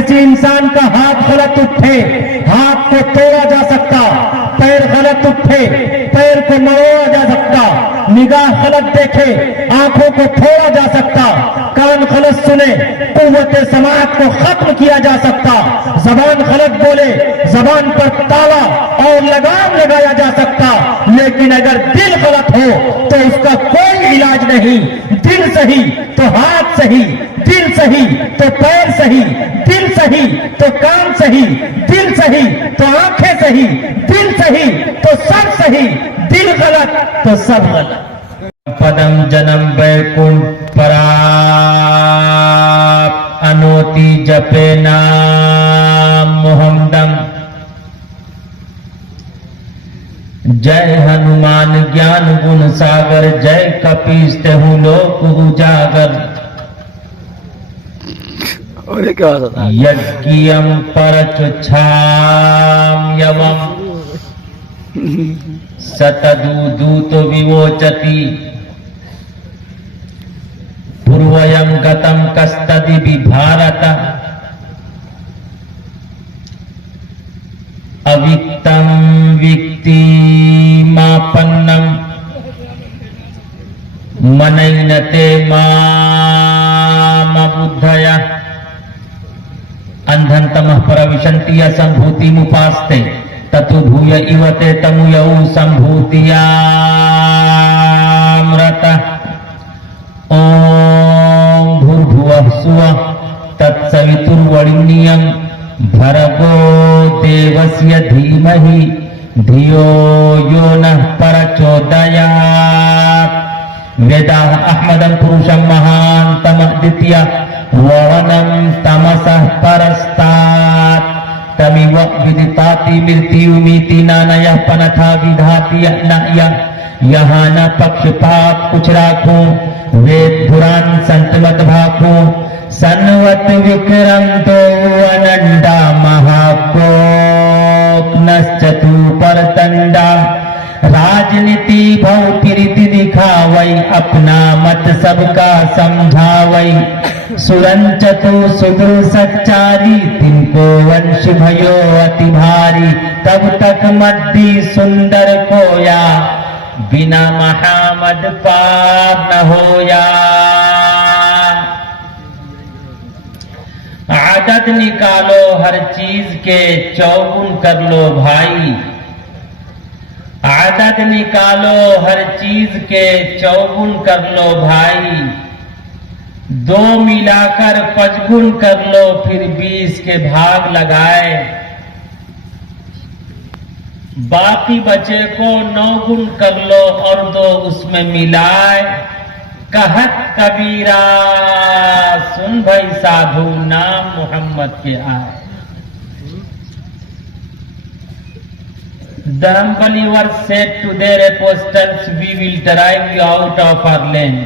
किसी इंसान का हाथ गलत उठे, हाथ को तोड़ा जा सकता, पैर गलत उठे, पैर को मरोड़ा जा सकता, निगाह गलत देखे, आंखों को फोड़ा जा सकता, कान गलत सुने, कुव्वत समाअत को खत्म किया जा सकता, जबान गलत बोले, जबान पर ताला और लगाम लगाया जा सकता, लेकिन अगर दिल गलत हो तो उसका कोई इलाज नहीं। दिल सही तो हाथ सही, दिल सही तो पैर सही, दिल सही तो कान सही, दिल सही तो आंखें सही, दिल सही तो सब सही, दिल गलत तो सब गलत। पदम जन्म वैकुंठ पराप अनोति जपे नाम मोहम्मदम। जय हनुमान ज्ञान गुण सागर, जय कपीस तेहु लोक उजागर। और क्या होता है? यज्ञम परचुच्छाम यवम सतदूत विवोचति। पूर्वयं गतम कस्तदि भारत अविक्तम विक्ति मापन्नम मनैनते मामबुद्धया। अंधन तमः परविशन्ति असंभूतिमुपास्ते ततु भूय इवते तमुयौ संभूतियामृतः। ओम भूर्भुवः स्वः तत्सवितुर्वरेण्यं भर्गो देवस्य धीमहि धियो यो नः प्रचोदयात्। वेदाः अहमदं पुरुषं महान्तमः द्वितीय ववनं तमसः परस्तात्। तमिव विदिताति मृत्युमिति नानयः पनथा विधाति न यहाँ न पक्षपात कुछ राखो, वेद पुराण संत मत भाखो। सन्वत विक्रंतो अनंडा महाकोपनश्चतु परतंडा। राजनीति भव प्रीति दिखावई, अपना मत सबका समझावई। सुरंचतु सुदृढ़ सच्चारी, तिनको वंश भयो अति भारी। तब तक मद्दी सुंदर कोया, बिना महामद पार न होया। आदत निकालो हर चीज के, चौगुन कर लो भाई। आदत निकालो हर चीज के, चौगुन कर लो भाई। दो मिलाकर पचगुन कर लो, फिर 20 के भाग लगाए। बाकी बचे को 9 गुण कर लो और 2 उसमें मिलाए। कहत कबीरा सुन भाई साधु, नाम मोहम्मद के आए। The unbelievers said to their apostles, we will drive you out of our land.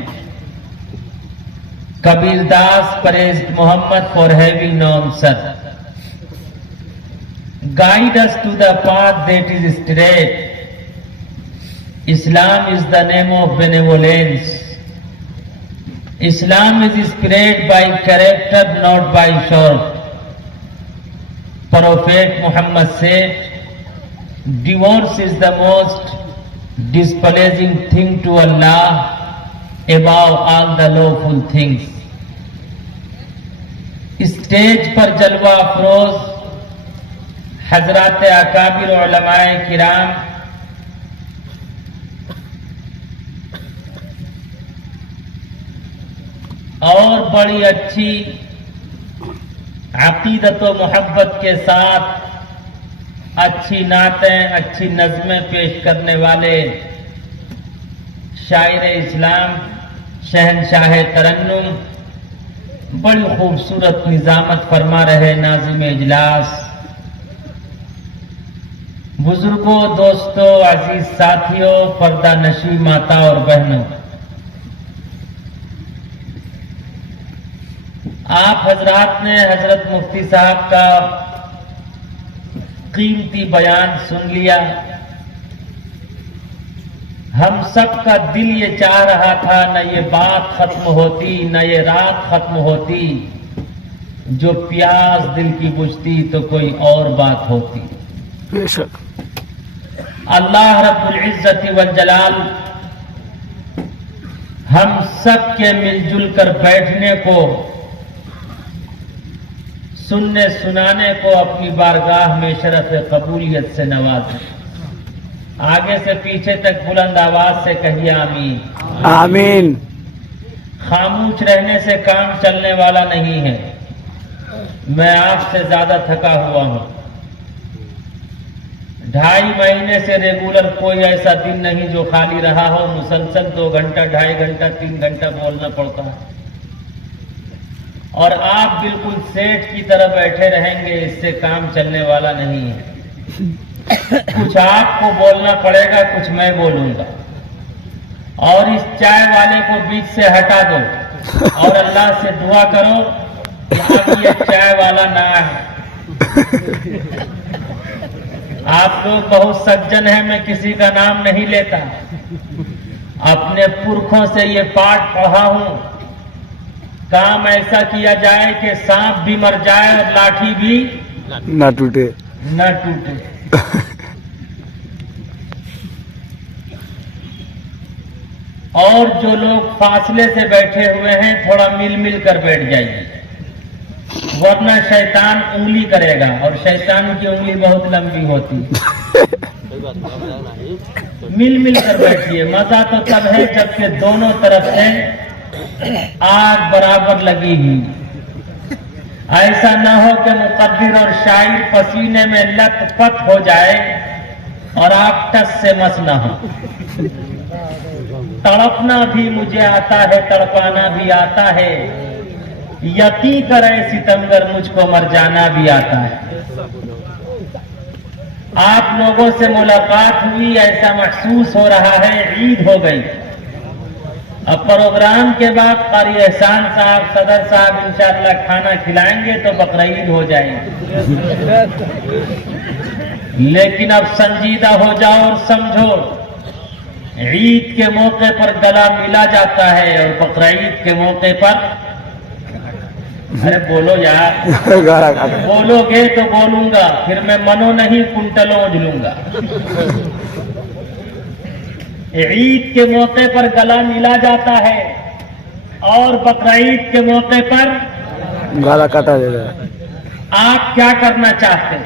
Kabir Das praised Muhammad for having no answer. Guide us to the path that is straight. Islam is the name of benevolence. Islam is spread by character, not by show. Prophet Muhammad said, divorce is the most displeasing thing to Allah above all the lawful things. Stage पर जलवा अफरोज हजरात अकाबिर उलमाए किराम, और बड़ी अच्छी अकीदत व मोहब्बत के साथ अच्छी नातें, अच्छी नज़में पेश करने वाले शायर इस्लाम शहनशाह तरन्नुम बड़ी खूबसूरत निजामत फरमा रहे नाज़िम इजलास। बुजुर्गों, दोस्तों, अजीज साथियों, पर्दा नशी माता और बहनों, आप हजरात ने हजरत मुफ्ती साहब का कीमती बयान सुन लिया। हम सब का दिल ये चाह रहा था न ये बात खत्म होती, न ये रात खत्म होती, जो प्यास दिल की बुझती तो कोई और बात होती। बेशक। अल्लाह रब्बुल इज्जत वल जलाल हम सब के मिलजुल कर बैठने को, सुनने सुनाने को अपनी बारगाह में शरफ कबूलियत से नवाजे। आगे से पीछे तक बुलंद आवाज से कहिए आमीन। आमीन। खामोश रहने से काम चलने वाला नहीं है। मैं आपसे ज्यादा थका हुआ हूं। 2.5 महीने से रेगुलर कोई ऐसा दिन नहीं जो खाली रहा हो। मुसलसल 2 घंटा, 2.5 घंटा, 3 घंटा बोलना पड़ता है और आप बिल्कुल सेठ की तरह बैठे रहेंगे, इससे काम चलने वाला नहीं है। कुछ आपको बोलना पड़ेगा, कुछ मैं बोलूंगा। और इस चाय वाले को बीच से हटा दो और अल्लाह से दुआ करो कि अब ये चाय वाला ना है। आप लोग बहुत सज्जन हैं, मैं किसी का नाम नहीं लेता। अपने पुरखों से ये पाठ पढ़ा हूं, काम ऐसा किया जाए कि सांप भी मर जाए और लाठी भी ना टूटे। न टूटे। और जो लोग फासले से बैठे हुए हैं, थोड़ा मिल मिल कर बैठ जाइए, वरना शैतान उंगली करेगा और शैतान की उंगली बहुत लंबी होती है। मिल मिल कर बैठिए। मजा तो तब है जबकि दोनों तरफ से आग बराबर लगी हुई। ऐसा न हो कि मुकद्दिर और शायर पसीने में लथपथ हो जाए और आप टस से मस न हो। तड़पना भी मुझे आता है, तड़पाना भी आता है, यकी करे सितमगर मुझको मर जाना भी आता है। आप लोगों से मुलाकात हुई, ऐसा महसूस हो रहा है ईद हो गई। अब प्रोग्राम के बाद कारी एहसान साहब, सदर साहब इंशाअल्लाह खाना खिलाएंगे तो बकरीद हो जाएगी। लेकिन अब संजीदा हो जाओ और समझो, ईद के मौके पर गला मिला जाता है और बकरीद के मौके पर, अरे बोलो यार, बोलोगे तो बोलूंगा, फिर मैं मनो नहीं कुंटलों उजलूंगा। ईद के मौके पर गला मिला जाता है और बकरीद के मौके पर गला काटा जाता है। आप क्या करना चाहते हैं?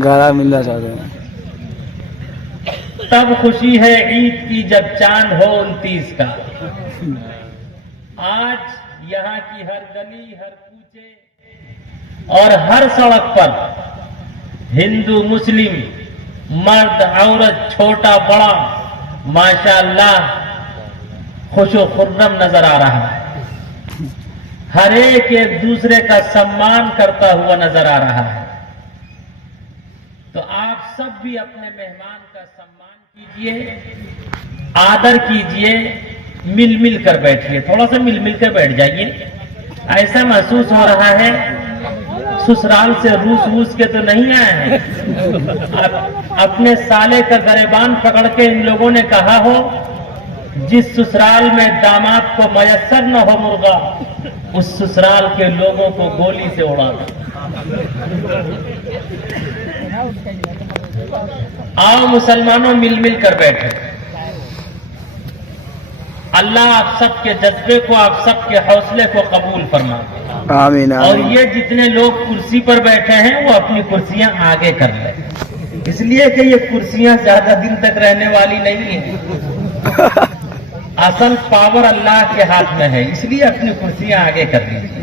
गला मिलना चाहते हैं। तब खुशी है ईद की जब चांद हो 29 का। आज यहाँ की हर गली, हर कूचे और हर सड़क पर हिंदू मुस्लिम, मर्द औरत, छोटा बड़ा माशाअल्लाह खुशो खुर्रम नजर आ रहा है। हर एक दूसरे का सम्मान करता हुआ नजर आ रहा है। तो आप सब भी अपने मेहमान का सम्मान कीजिए, आदर कीजिए, मिल मिल कर बैठिए। थोड़ा सा मिल मिल कर बैठ जाइए। ऐसा महसूस हो रहा है ससुराल से रूस के तो नहीं आए हैं। अपने साले का गरेबान पकड़ के इन लोगों ने कहा हो, जिस ससुराल में दामाद को मयसर न हो मुर्गा, उस ससुराल के लोगों को गोली से उड़ा दो। आओ मुसलमानों, मिल मिल कर बैठे। अल्लाह आप सबके जज्बे को, आप सबके हौसले को कबूल फरमाए। आमीन। और ये जितने लोग कुर्सी पर बैठे हैं वो अपनी कुर्सियां आगे कर लें, इसलिए कि ये कुर्सियां ज्यादा दिन तक रहने वाली नहीं है। असल पावर अल्लाह के हाथ में है, इसलिए अपनी कुर्सियां आगे कर लीजिए।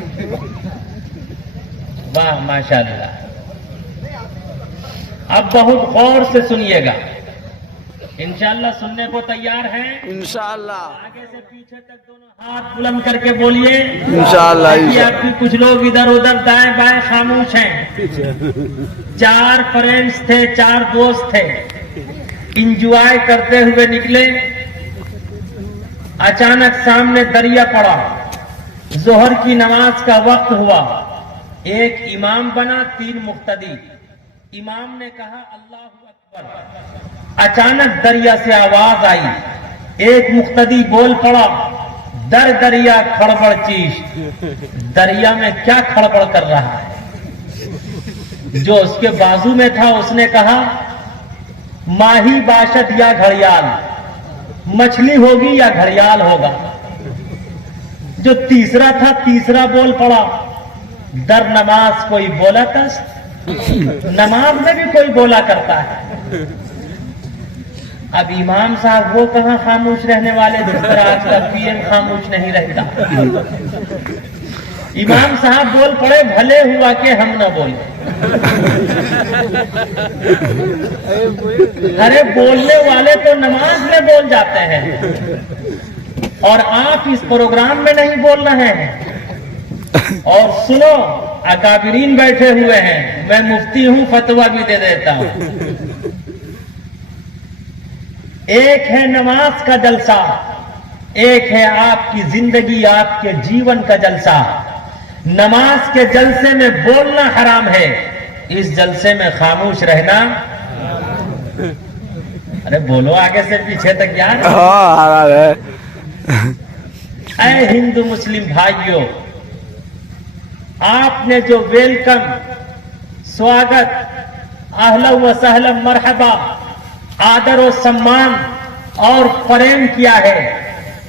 वाह माशाअल्लाह। अब बहुत गौर से सुनिएगा, इंशाअल्लाह सुनने को तैयार हैं? इंशाअल्लाह। आगे से पीछे तक दोनों हाथ बुलंद करके बोलिए इंशाअल्लाह। आपकी कुछ लोग इधर उधर दाएं बाएं खामोश हैं। 4 फ्रेंड्स थे, 4 दोस्त थे, इंजॉय करते हुए निकले। अचानक सामने दरिया पड़ा, जोहर की नमाज का वक्त हुआ। एक इमाम बना, 3 मुक्तदी। इमाम ने कहा अल्लाह अकबर। अचानक दरिया से आवाज आई, एक मुक्तदी बोल पड़ा, दर दरिया खड़बड़ चीज, दरिया में क्या खड़बड़ कर रहा है? जो उसके बाजू में था उसने कहा माही बाशत या घड़ियाल, मछली होगी या घड़ियाल होगा। जो तीसरा था तीसरा बोल पड़ा दर नमाज कोई बोला था। नमाज में भी कोई बोला करता है। अब इमाम साहब वो कहां खामोश रहने वाले, जिस तरह आज का पीएम खामोश नहीं रहता। इमाम साहब बोल पड़े, भले हुआ कि हम न बोले। अरे बोलने वाले तो नमाज में बोल जाते हैं और आप इस प्रोग्राम में नहीं बोल रहे हैं। और सुनो, अकाबिरीन बैठे हुए हैं, मैं मुफ्ती हूं, फतवा भी दे देता हूं। एक है नमाज का जलसा, एक है आपकी जिंदगी, आपके जीवन का जलसा। नमाज के जलसे में बोलना हराम है, इस जलसे में खामोश रहना। अरे बोलो आगे से पीछे तक यार। हराम है। ऐ हिंदू मुस्लिम भाइयों, आपने जो वेलकम, स्वागत, अहला व सहला मरहबा, आदर और सम्मान और प्रेम किया है,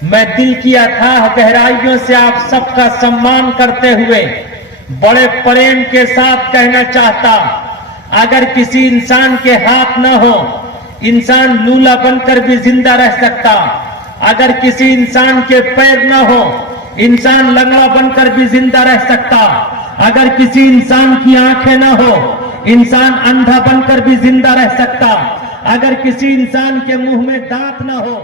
मैं दिल की अथाह गहराइयों से आप सबका सम्मान करते हुए बड़े प्रेम के साथ कहना चाहता, अगर किसी इंसान के हाथ न हो, इंसान लूला बनकर भी जिंदा रह सकता। अगर किसी इंसान के पैर न हो, इंसान लंगड़ा बनकर भी जिंदा रह सकता। अगर किसी इंसान की आंखें न हो, इंसान अंधा बनकर भी जिंदा रह सकता। अगर किसी इंसान के मुंह में दांत न हो,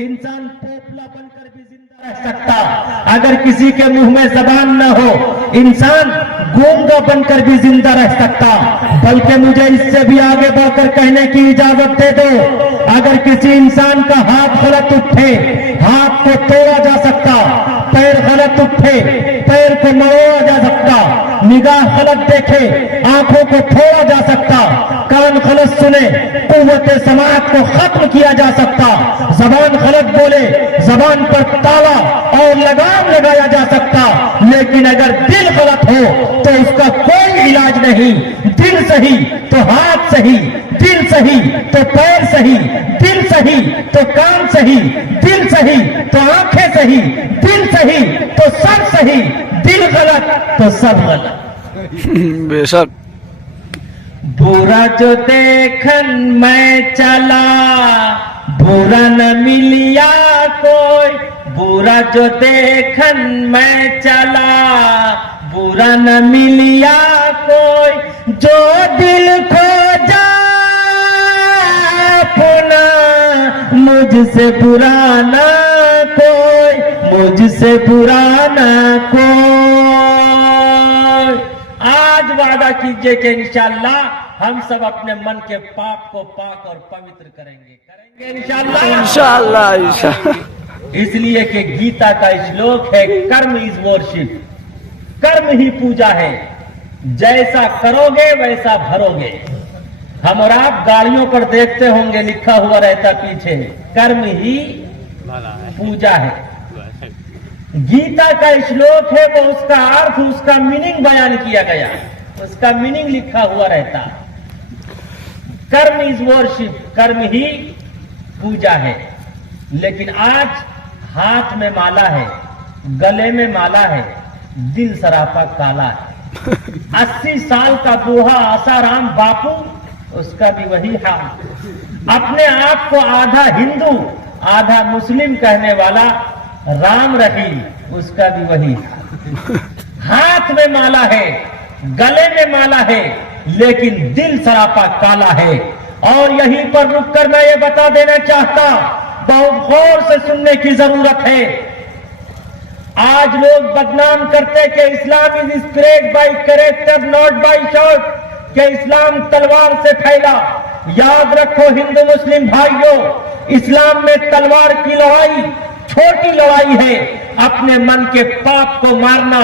इंसान पोपला बनकर भी जिंदा रह सकता। अगर किसी के मुंह में जबान न हो, इंसान गूंगा बनकर भी जिंदा रह सकता। बल्कि मुझे इससे भी आगे बढ़कर कहने की इजाजत दे दो, अगर किसी इंसान का हाथ गलत उठे, हाथ को तोड़ा जा सकता। पैर गलत उठे, पैर को मरोड़ा जा सकता। निगाह गलत देखे, आंखों को फोड़ा जा सकता। कान गलत सुने, कुव्वत समाअत को खत्म किया जा सकता। जबान गलत बोले, जबान पर ताला और लगाम लगाया जा सकता। लेकिन अगर दिल गलत हो तो उसका कोई इलाज नहीं। दिल सही तो हाथ सही, दिल सही तो पैर सही, दिल सही तो कान सही, दिल सही तो आंखें सही, दिल सही तो सब सही, दिल गलत तो सब गलत। बेशक। बुरा जो देखन मैं चला, बुरा न मिलिया कोई। बुरा जो देखन मैं चला, बुरा न मिलिया कोई। जो दिल खो जा अपना, मुझसे बुरा ना कोई, मुझसे बुरा ना कोई। आज वादा कीजिए कि इंशाअल्लाह हम सब अपने मन के पाप को पाक और पवित्र करेंगे इंशाअल्लाह। इंशाअल्लाह। इसलिए कि गीता का श्लोक है, कर्म इज वर्शिप, कर्म ही पूजा है। जैसा करोगे वैसा भरोगे। हम और आप गाड़ियों पर देखते होंगे लिखा हुआ रहता पीछे, कर्म ही पूजा है। गीता का श्लोक है, वो उसका अर्थ, उसका मीनिंग बयान किया गया, उसका मीनिंग लिखा हुआ रहता। कर्म इज वर्शिप, कर्म ही पूजा है। लेकिन आज हाथ में माला है, गले में माला है, दिल सरापा काला है। 80 साल का बूढ़ा आसाराम बापू, उसका भी वही हाल। अपने आप को आधा हिंदू आधा मुस्लिम कहने वाला राम रहीम, उसका भी वही हाल। हाथ में माला है, गले में माला है, लेकिन दिल सरापा काला है। और यहीं पर रुककर मैं ये बता देना चाहता, बहुत गौर से सुनने की जरूरत है। आज लोग बदनाम करते कि Islam is spread by character not by shot, कि इस्लाम तलवार से फैला। याद रखो हिंदू मुस्लिम भाइयों, इस्लाम में तलवार की लड़ाई छोटी लड़ाई है, अपने मन के पाप को मारना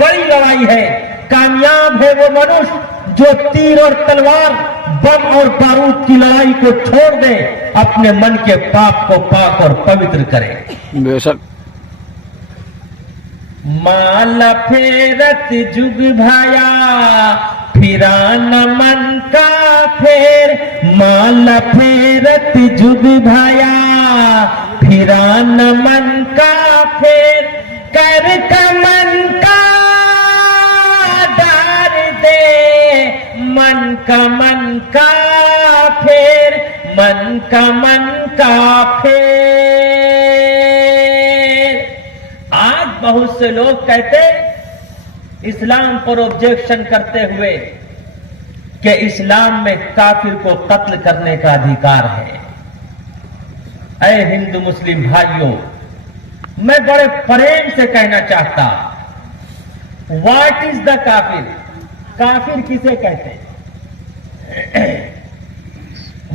बड़ी लड़ाई है। कामयाब है वो मनुष्य जो तीर और तलवार, बम और बारूद की लड़ाई को छोड़ दे, अपने मन के पाप को पाक और पवित्र करे। बेशक। माल फेरत जुग भाया फिरा न मन का फेर, माल फेरत जुग भाया फिरा न मन का फेर, कर का मन का डार दे मन का फेर, मन का फेर। आज बहुत से लोग कहते इस्लाम पर ऑब्जेक्शन करते हुए कि इस्लाम में काफिर को कत्ल करने का अधिकार है। ऐ हिंदू मुस्लिम भाइयों, मैं बड़े प्रेम से कहना चाहता, व्हाट इज द काफिर? काफिर किसे कहते हैं?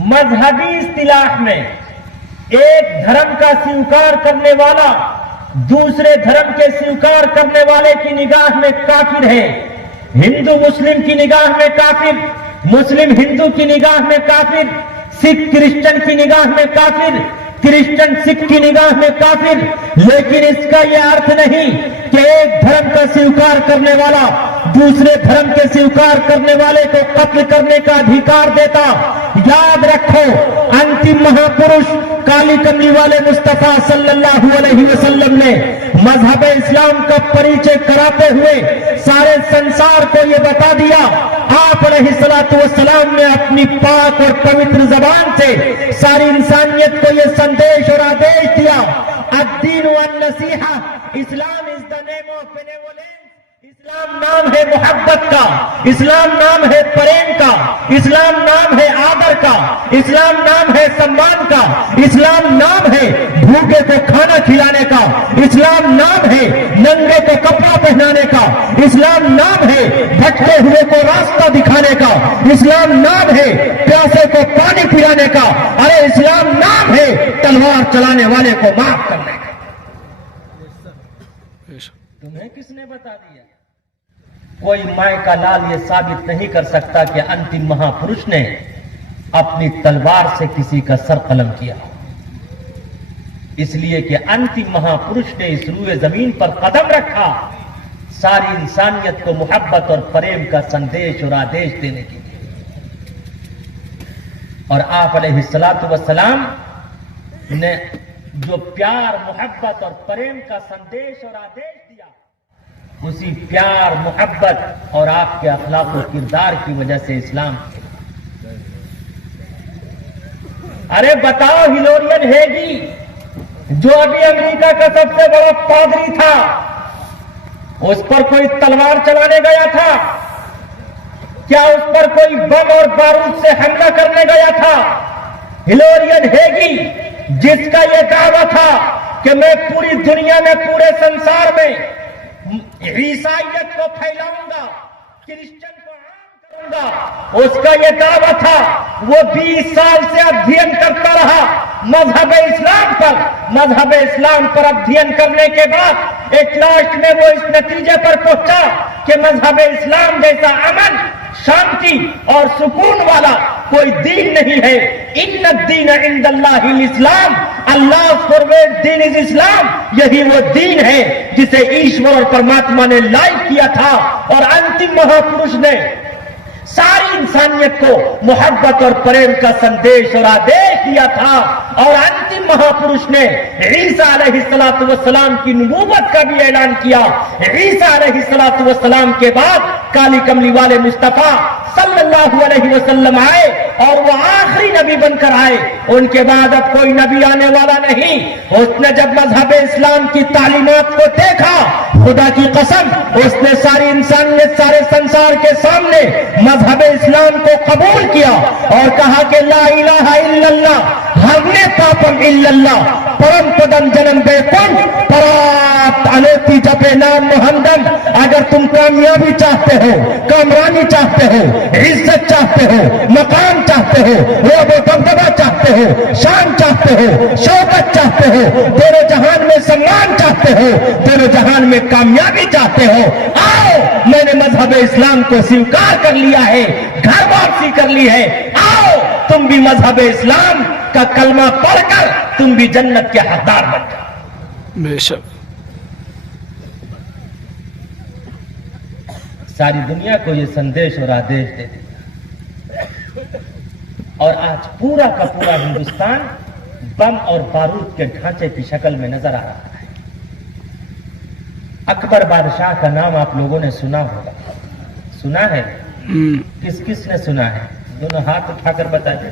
मजहबी इस्तिलाह में एक धर्म का स्वीकार करने वाला दूसरे धर्म के स्वीकार करने वाले की निगाह में काफिर है। हिंदू मुस्लिम की निगाह में काफिर, मुस्लिम हिंदू की निगाह में काफिर, सिख क्रिश्चियन की निगाह में काफिर, क्रिश्चियन सिख की निगाह में काफिर। लेकिन इसका यह अर्थ नहीं कि एक धर्म का स्वीकार करने वाला दूसरे धर्म के स्वीकार करने वाले को कत्ल करने का अधिकार देता। याद रखो, अंतिम महापुरुष काली कमली वाले मुस्तफा सल्लल्लाहु अलैहि वसल्लम ने मजहब इस्लाम का परिचय कराते हुए सारे संसार को यह बता दिया। आप अलैहिस्सलातु वस्सलाम ने अपनी पाक और पवित्र जबान से सारी इंसानियत को यह संदेश और आदेश दिया, अद्दीन वन नसीहा, Islam is the name of benevolence. इस्लाम नाम है मोहब्बत का, इस्लाम नाम है प्रेम का, इस्लाम नाम है आदर का, इस्लाम नाम है सम्मान का, इस्लाम नाम है भूखे को खाना खिलाने का, इस्लाम नाम है नंगे को कपड़ा पहनाने का, इस्लाम नाम है भटके हुए को रास्ता दिखाने का, इस्लाम नाम है प्यासे को पानी पिलाने का, अरे इस्लाम नाम है तलवार चलाने वाले को माफ करने का। तुम्हें किसने बता दिया? कोई माय का लाल ये साबित नहीं कर सकता कि अंतिम महापुरुष ने अपनी तलवार से किसी का सर कलम किया, इसलिए कि अंतिम महापुरुष ने इस रूए जमीन पर कदम रखा सारी इंसानियत को मोहब्बत और प्रेम का संदेश और आदेश देने के लिए। और आप अलैहिस्सलातु वस्सलाम ने जो प्यार मोहब्बत और प्रेम का संदेश और आदेश दिया, उसी प्यार मोहब्बत और आपके अखलाक और किरदार की वजह से इस्लाम। अरे बताओ, हिलोरियन हेगी जो अभी अमेरिका का सबसे बड़ा पादरी था, उस पर कोई तलवार चलाने गया था क्या? उस पर कोई बम और बारूद से हमला करने गया था? हिलोरियन हेगी जिसका यह दावा था कि मैं पूरी दुनिया में, पूरे संसार में ईसाइयत को फैलाऊंगा, क्रिश्चियन को आम करूंगा, उसका यह दावा था। वो 20 साल से अध्ययन करता रहा मजहब इस्लाम पर। मजहब इस्लाम पर अध्ययन करने के बाद एक लास्ट में वो इस नतीजे पर पहुंचा कि मजहब इस्लाम जैसा अमन, शांति और सुकून वाला कोई दीन नहीं है। इन्ना दीन इंदल्लाहिल इस्लाम, अल्लाह फॉरवर्ड दीन इज इस्लाम। यही वो दीन है जिसे ईश्वर और परमात्मा ने लाइक किया था। और अंतिम महापुरुष ने सारी इंसानियत को मोहब्बत और प्रेम का संदेश और आदेश दिया था। और अंतिम महापुरुष ने ईसा अलैहिस्सलातु वस्सलाम की नबूवत का भी ऐलान किया। ईसा अलैहिस्सलातु वस्सलाम के बाद काली कमली वाले मुस्तफा सल्लल्लाहु अलैहि वसल्लम आए और वो आखिरी नबी बनकर आए। उनके बाद अब कोई नबी आने वाला नहीं। उसने जब मजहब इस्लाम की तालीमात को देखा, खुदा की कसम, उसने सारी इंसानियत, सारे संसार के सामने मजहब इस्लाम को कबूल किया और कहा कि ला इलाहा इल्लल्लाह हरने पापम इल्लल्लाह परम पदम जन्म बेकुम परात अलेती जपे नाम मोहम्मद। अगर तुम कामयाबी चाहते हो, कामरानी चाहते हो, इज्जत चाहते हो, मकाम चाहते हो, रोब दबदबा चाहते हो, शान चाहते हो, शौकत चाहते हो, दोनों जहान में सम्मान चाहते हो, दोनों जहान में कामयाबी चाहते हो, आओ, मैंने मजहब इस्लाम को स्वीकार कर लिया है, घर वापसी कर ली है। आओ, तुम भी मजहब इस्लाम का कलमा पढ़कर तुम भी जन्नत के हकदार बन जाओ। बेशक। सारी दुनिया को ये संदेश और आदेश दे दिया। और आज पूरा का पूरा हिंदुस्तान बम और बारूद के ढांचे की शक्ल में नजर आ रहा है। अकबर बादशाह का नाम आप लोगों ने सुना होगा, सुना है? किस किस ने सुना है? दोनों हाथ उठाकर बताइए।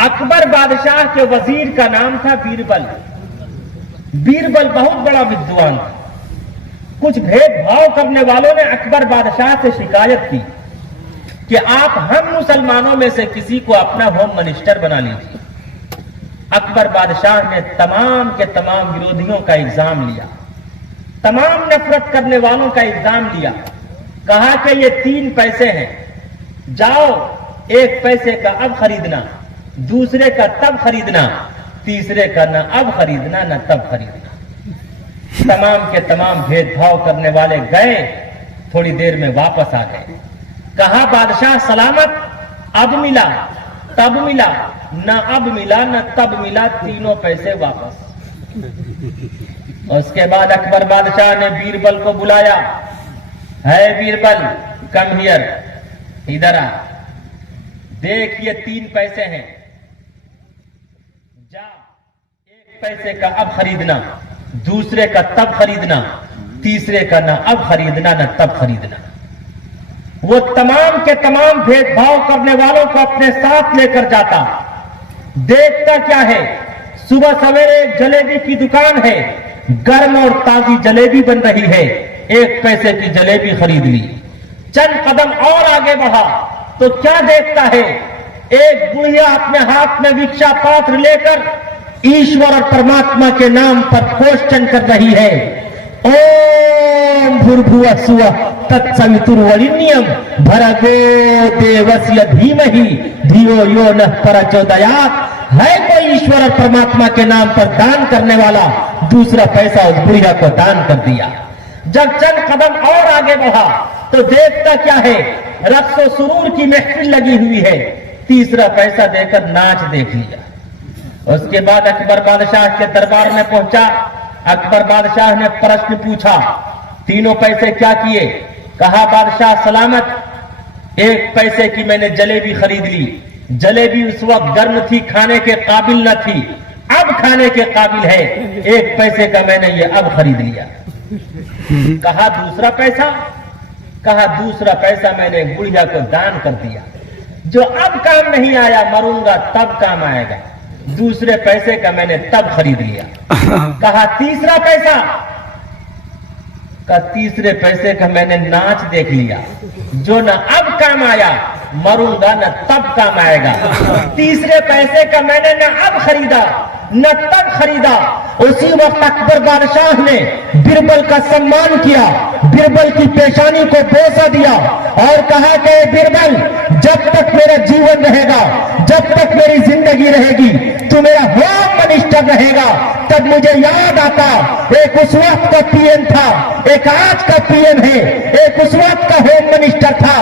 अकबर बादशाह के वजीर का नाम था बीरबल। बीरबल बहुत बड़ा विद्वान था। कुछ भेदभाव करने वालों ने अकबर बादशाह से शिकायत की कि आप हम मुसलमानों में से किसी को अपना होम मिनिस्टर बना लीजिए। अकबर बादशाह ने तमाम के तमाम विरोधियों का इल्जाम लिया, तमाम नफरत करने वालों का इल्जाम लिया। कहा कि ये 3 पैसे हैं, जाओ 1 पैसे का अब खरीदना, दूसरे का तब खरीदना, तीसरे का न अब खरीदना न तब खरीदना। तमाम के तमाम भेदभाव करने वाले गए, थोड़ी देर में वापस आ गए। कहा बादशाह सलामत, अब मिला तब मिला, न अब मिला न तब मिला, तीनों पैसे वापस। उसके बाद अकबर बादशाह ने बीरबल को बुलाया। है बीरबल, कम हियर, इधर आ, देख ये 3 पैसे हैं, जा 1 पैसे का अब खरीदना, दूसरे का तब खरीदना, तीसरे का न अब खरीदना न तब खरीदना। वो तमाम के तमाम भेदभाव करने वालों को अपने साथ लेकर जाता। देखता क्या है, सुबह सवेरे जलेबी की दुकान है, गर्म और ताजी जलेबी बन रही है, 1 पैसे की जलेबी खरीद ली। चंद कदम और आगे बढ़ा तो क्या देखता है, एक बुढ़िया अपने हाथ में भिक्षा पात्र लेकर ईश्वर और परमात्मा के नाम पर क्वेश्चन कर रही है। ओम भूर्भुवः स्वः तत्सवितुर्वरेण्यं भर्गो देवस्य धीमहि धियो यो नः प्रचोदयात्। है कोई ईश्वर और परमात्मा के नाम पर दान करने वाला, दूसरा पैसा उस बुढ़िया को दान कर दिया। जब चंद कदम और आगे बढ़ा तो देखता क्या है, रक्स और सुरूर की महफिल लगी हुई है, तीसरा पैसा देकर नाच देख लिया। उसके बाद अकबर बादशाह के दरबार में पहुंचा। अकबर बादशाह ने प्रश्न पूछा, 3 पैसे क्या किए? कहा बादशाह सलामत, 1 पैसे की मैंने जलेबी खरीद ली। जलेबी उस वक्त गर्म थी, खाने के काबिल न थी, अब खाने के काबिल है, 1 पैसे का मैंने ये अब खरीद लिया। कहा दूसरा पैसा? कहा दूसरा पैसा मैंने बुढ़िया को दान कर दिया, जो अब काम नहीं आया, मरूंगा तब काम आएगा, दूसरे पैसे का मैंने तब खरीद लिया। कहा तीसरा पैसा? का तीसरे पैसे का मैंने नाच देख लिया, जो न अब काम आया, मरूंगा न तब काम आएगा, तीसरे पैसे का मैंने न अब खरीदा न तब खरीदा। उसी वक्त अकबर बादशाह ने बीरबल का सम्मान किया, बीरबल की पेशानी को बोसा दिया और कहा कि बीरबल, जब तक मेरा जीवन रहेगा, जब तक मेरी जिंदगी रहेगी, तू मेरा होम मिनिस्टर रहेगा। तब मुझे याद आता, एक उस वक्त का पीएम था, एक आज का पीएम है, एक उस वक्त का होम मिनिस्टर था,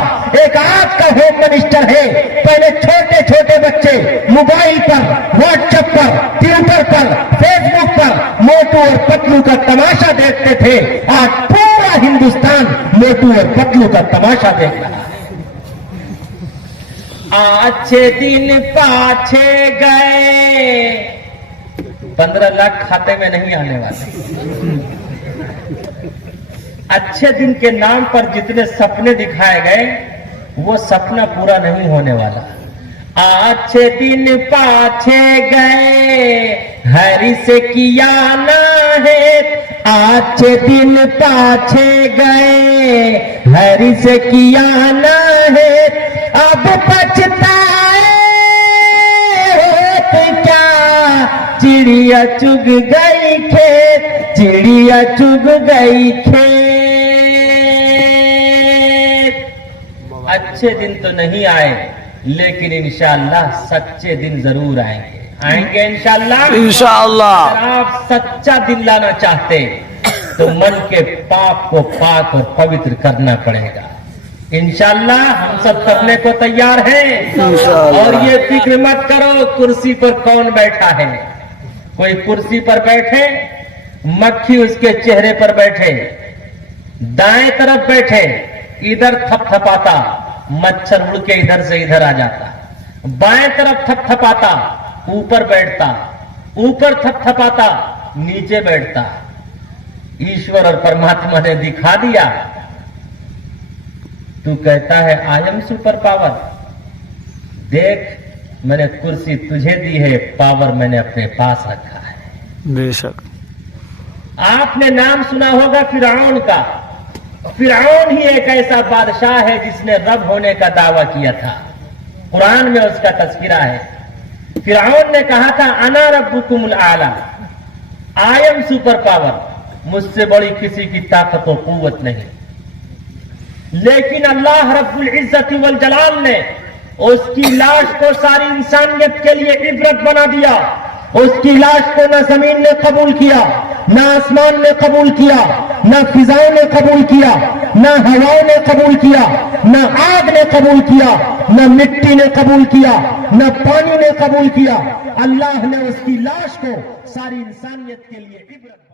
एक आज का होम मिनिस्टर है। पहले छोटे छोटे बच्चे मोबाइल पर, व्हाट्सएप पर, ट्विटर पर, फेसबुक पर मोटू और पतलू का तमाशा देखते थे। आज पूरा हिंदुस्तान मोटू और पतलू का तमाशा देख रहा है। अच्छे दिन पाछे गए, 15 लाख खाते में नहीं आने वाले। अच्छे दिन के नाम पर जितने सपने दिखाए गए, वो सपना पूरा नहीं होने वाला। अच्छे दिन पाछे गए, हरि से किया ना है, अच्छे दिन पाछे गए, हरि से किया ना है, अब पछताए होते क्या, चिड़िया चुग गई खेत, चिड़िया चुग गई खेत। अच्छे दिन तो नहीं आए, लेकिन इंशाअल्लाह सच्चे दिन जरूर आएंगे, आएंगे इंशाअल्लाह। इंशाअल्लाह। अगर आप सच्चा दिन लाना चाहते तो मन के पाप को पाक और पवित्र करना पड़ेगा। इंशाअल्लाह हम सब करने को तैयार हैं। और ये फिक्र मत करो कुर्सी पर कौन बैठा है। कोई कुर्सी पर बैठे, मक्खी उसके चेहरे पर बैठे, दाएं तरफ बैठे, इधर थपथपाता, मच्छर उड़ के इधर से इधर आ जाता। बाएं तरफ थपथपाता, ऊपर बैठता, ऊपर थपथपाता, नीचे बैठता। ईश्वर और परमात्मा ने दिखा दिया। तू कहता है आई एम सुपर पावर, देख मैंने कुर्सी तुझे दी है, पावर मैंने अपने पास रखा है। बेशक। आपने नाम सुना होगा फिरौन का। फिरौन ही एक ऐसा बादशाह है जिसने रब होने का दावा किया था। कुरान में उसका तस्करा है। फिरौन ने कहा था अना रब्बुकुमुल आला, आई एम सुपर पावर, मुझसे बड़ी किसी की ताकत और कुव्वत नहीं। लेकिन अल्लाह रब्बुल इज्जत वल जलाल ने उसकी लाश को सारी इंसानियत के लिए इबरत बना दिया। उसकी लाश को न जमीन ने कबूल किया, न आसमान ने कबूल किया, न फिजाओं ने कबूल किया, न हवाओं ने कबूल किया, न आग ने कबूल किया, न मिट्टी ने कबूल किया, न पानी ने कबूल किया। अल्लाह ने उसकी लाश को सारी इंसानियत के लिए इबरत